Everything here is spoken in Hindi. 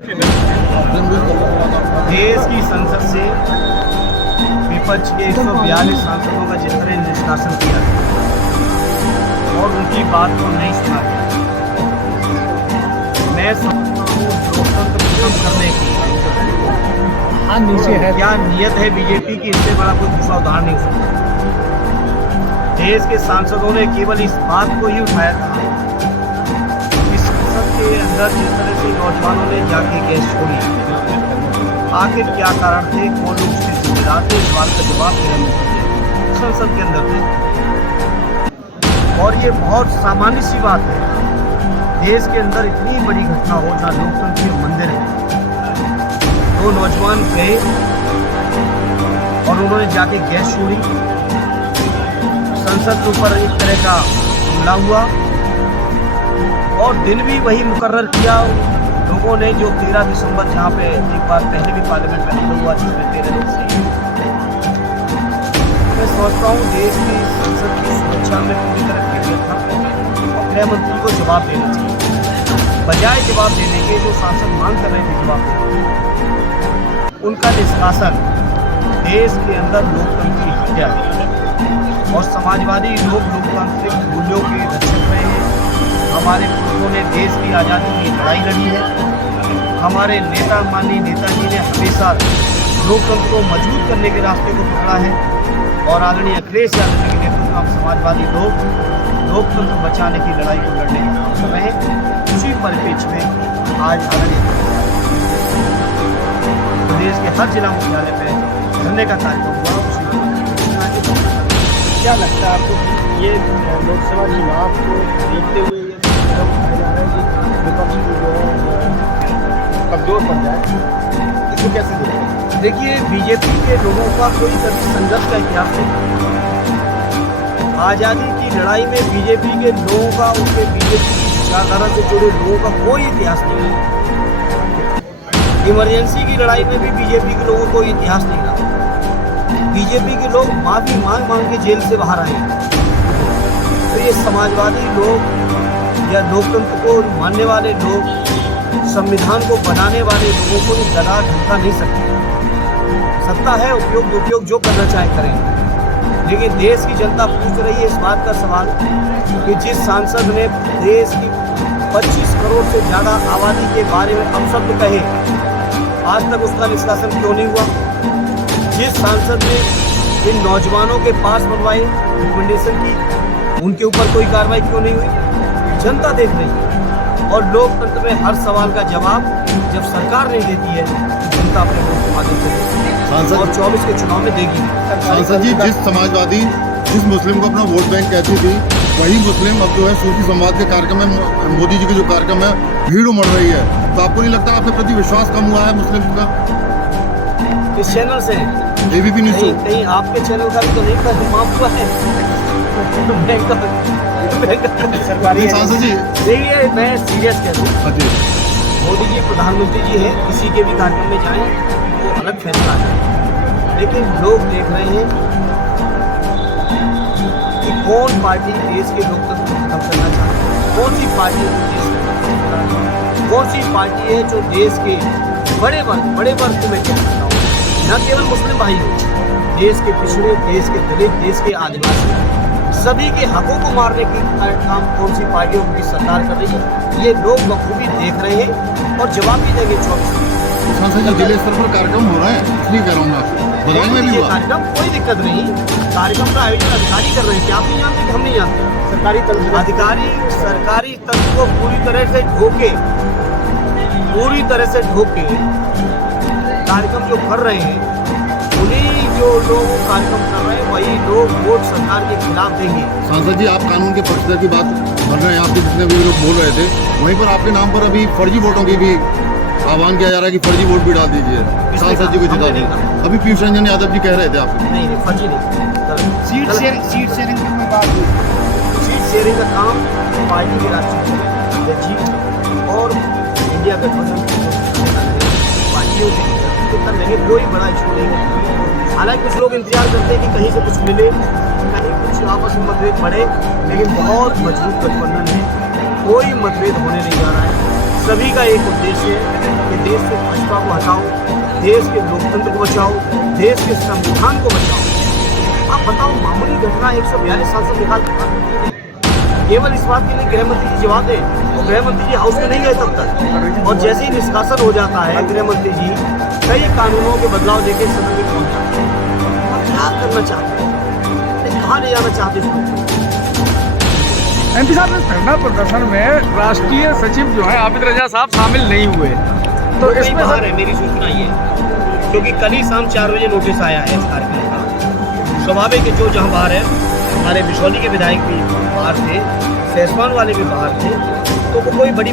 देश की संसद से विपक्ष के 142 सांसदों का जिस तरह निष्कासन किया और उनकी बात को नहीं सुना गया, मैं समझता हूँ लोकतंत्र खत्म करने की क्या नियत है बीजेपी की, इससे बड़ा कोई दूसरा उदाहरण नहीं हो सकता। देश के सांसदों ने केवल इस बात को ही उठाया था कि संसद के अंदर जिस तरह से नौजवानों ने जाके गैस छोड़ी, आखिर क्या कारण थे, कौन लोग उसके जिम्मेदार थे, इस बात का जवाब मेरे मुझे संसद के अंदर थे। और ये बहुत सामान्य सी बात है, देश के अंदर इतनी बड़ी घटना हो जहाँ लोकतंत्र के मंदिर है, दो नौजवान गए और उन्होंने जाके गैस छोड़ी, संसद के ऊपर एक तरह का हमला हुआ और दिन भी वही मुकर्रर किया लोगों ने जो 13 दिसंबर जहाँ पे एक बार पहले भी पार्लियामेंट में हमला हुआ जिसमें 13 लोग शहीद। मैं समझता हूँ देश की संसद की सुरक्षा में पूरी तरह फेलियर था और गृह मंत्री को जवाब देना चाहिए, बजाय जवाब देने के जो सांसद मांग कर रहे थे जवाब देने, उनका निष्कासन देश के अंदर लोकतंत्र की हत्या है। और समाजवादी लोग लोकतांत्रिक मूल्यों के रक्षक रहे हैं। हमारे पूर्वजों ने देश की आज़ादी की लड़ाई लड़ी है। हमारे नेता माननीय नेताजी ने हमेशा लोकतंत्र को मजबूत करने के रास्ते को पकड़ा है और आदरणीय अखिलेश यादव के नेतृत्व में समाजवादी लोग लोकतंत्र बचाने की लड़ाई को लड़ने का काम कर रहे हैं। उसी परिप्रेक्ष्य में आज आदरणीय प्रदेश के हर जिला मुख्यालय पर धरने का कार्यक्रम हुआ। क्या लगता है आपको ये लोकसभा चुनाव को देखते हुए ये कदम उठाए जा रहे हैं कि विपक्ष की जो है कमजोर पड़ जाए, इसको कैसे देखते हैं? देखिए, बीजेपी के लोगों का कोई कभी संघर्ष का इतिहास नहीं। आज़ादी की लड़ाई में बीजेपी के लोगों का, उनके बीजेपी की विचारधारा से जुड़े लोगों का कोई इतिहास नहीं है। इमरजेंसी की लड़ाई में भी बीजेपी के लोगों को इतिहास नहीं रहा। बीजेपी के लोग माफी मांग मांग के जेल से बाहर आए। तो ये समाजवादी लोग या लोकतंत्र को मानने वाले लोग, संविधान को बनाने वाले लोगों को दला ढका नहीं सकते। सत्ता है, उपयोग दुरुपयोग जो करना चाहे करें, लेकिन देश की जनता पूछ रही है इस बात का सवाल कि जिस सांसद ने देश की 25 करोड़ से ज़्यादा आबादी के बारे में अपशब्द कहे, आज तक उसका निष्कासन क्यों नहीं हुआ? जिस सांसद ने इन नौजवानों के पास बनवाए रिकमेंडेशन की, उनके ऊपर कोई कार्रवाई क्यों नहीं हुई? जनता देख रही है और लोकतंत्र में हर सवाल का जवाब जब सरकार नहीं देती है, जनता अपने वोट के माध्यम से और 24 के चुनाव में देगी। सांसद जी, जिस समाजवादी जिस मुस्लिम को अपना वोट बैंक कहती थी, वही मुस्लिम अब जो है सूफी संवाद के कार्यक्रम में, मोदी जी के जो कार्यक्रम है, भीड़ उमड़ रही है। तो आपको नहीं लगता आपके प्रति विश्वास कम हुआ है मुस्लिम का? इस चैनल से एबीपी न्यूज़ कहीं आपके चैनल का भी तो नहीं माफ हुआ है। सरकारी सांसद जी, देखिए, मैं सीरियस कहता हूँ, मोदी जी प्रधानमंत्री जी हैं, किसी के भी कार्यक्रम में जाएं वो अलग फैसला है, लेकिन लोग देख रहे हैं कि कौन पार्टी देश के लोकतंत्र को खत्म करना चाहती है, कौन सी पार्टी कौन सी पार्टी है जो देश के बड़े वर्ग को मैं कह सकता हूँ, न केवल मुस्लिम भाई हो, देश के पिछड़े, देश के दलित, देश के आदिवासी, सभी के हकों को मारने की काम कौन सी पार्टी उनकी सरकार कर रही है, ये लोग बखूबी देख रहे हैं और जवाब भी देंगे 24। सांसद जी, जिले स्तर पर कार्यक्रम हो रहा है, इसलिए कह रहा हूँ मैं आपको, बधाई में भी हुआ कार्यक्रम, कोई दिक्कत नहीं। कार्यक्रम का आयोजन अधिकारी कर रहे हैं, क्या आप नहीं जानते? हम नहीं जानते। सरकारी तंत्र को पूरी तरह से ढोके कार्यक्रम जो कर रहे हैं, उन्हीं जो लोग कार्यक्रम कर रहे हैं वही लोग वोट सरकार के खिलाफ देंगे। सांसद जी, आप कानून के पक्षधर की बात कर रहे हैं, आपके जितने भी लोग बोल रहे थे, वहीं पर आपके नाम पर अभी फर्जी वोटों की भी आह्वान किया जा रहा है कि फर्जी वोट भी डाल दीजिए, सांसद जी को जिता दें। अभी पीयूष रंजन यादव जी कह रहे थे आपको। नहीं, फर्जी नहीं। सीट शेयरिंग की कोई बात नहीं। सीट शेयरिंग का काम पार्टी के राष्ट्रीय अध्यक्ष और इंडिया गठबंधन पार्टियों के लेंगे, कोई बड़ा इशू नहीं है। हालांकि कुछ लोग इंतजार करते हैं कि कहीं से कुछ मिले, कहीं कुछ आपस में मतभेद बढ़े, लेकिन बहुत मजबूत गठबंधन है, कोई मतभेद होने नहीं जा रहा है। सभी का एक उद्देश्य है कि देश देश से भाजपा को हटाओ, देश के लोकतंत्र को बचाओ, देश के संविधान को बचाओ। आप बताओ, मामूली घटना 142 सांसद निकाल केवल इस बात के लिए गृह मंत्री जी जवाब दें, तो गृह मंत्री जी हाउस में नहीं गए तब तक, और जैसे ही निष्कासन हो जाता है गृह मंत्री जी कई कानूनों के बदलाव लेके सदन में पहुंच जाते हैं। आप क्या करना चाहते हैं, कहाँ ले जाना चाहते हैं इसको? एमपी साहब, इस धरना प्रदर्शन में राष्ट्रीय सचिव जो है आबिद रजा साहब शामिल नहीं हुए, तो इसमें बाहर है मेरी सूचना ये, क्योंकि कल ही शाम 4 बजे नोटिस आया है इस कार्यक्रम का। स्वाभाविक है, जो जहाँ बाहर है, हमारे बिशौली के विधायक भी बाहर थे, सहसवान वाले भी बाहर थे, तो वो कोई बड़ी